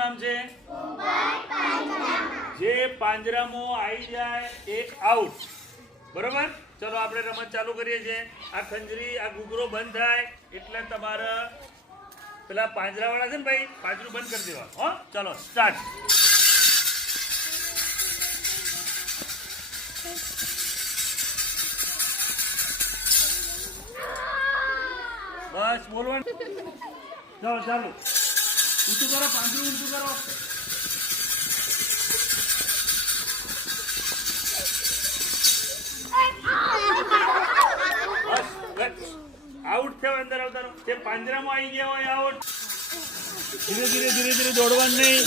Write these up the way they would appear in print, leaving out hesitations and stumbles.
નામ છે જે પાંજરામાં આવી જાય એ આઉટ. બરોબર, ચલો આપણે રમત ચાલુ કરીએ છીએ. આ ખંજરી આ ઘૂઘરો બંધ થાય એટલે તમારે પેલા પાંજરા વાળા છે ને ભાઈ, પાંજરું બંધ કરી દેવા. હો, ચલો સ્ટાર્ટ. બસ બોલવાનું. ચાલો ચાલો, ઊંચું કરો, પાંજરું ઊંચું કરો. આઉટ થયો, અંદર આવતા. જે પાંજરામાં આવી ગયા હોય આઉટ. ધીરે ધીરે ધીરે ધીરે દોડવાનું નહીં.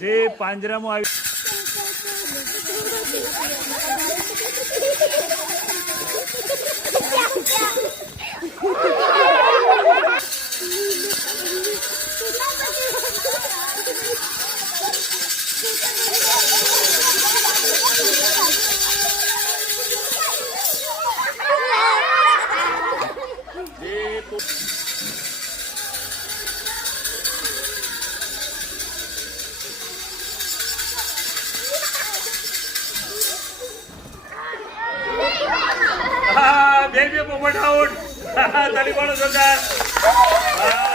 જે પાંજરામાં આવી બે પોપટ આઉટ. તાળી પાડો સરકાર.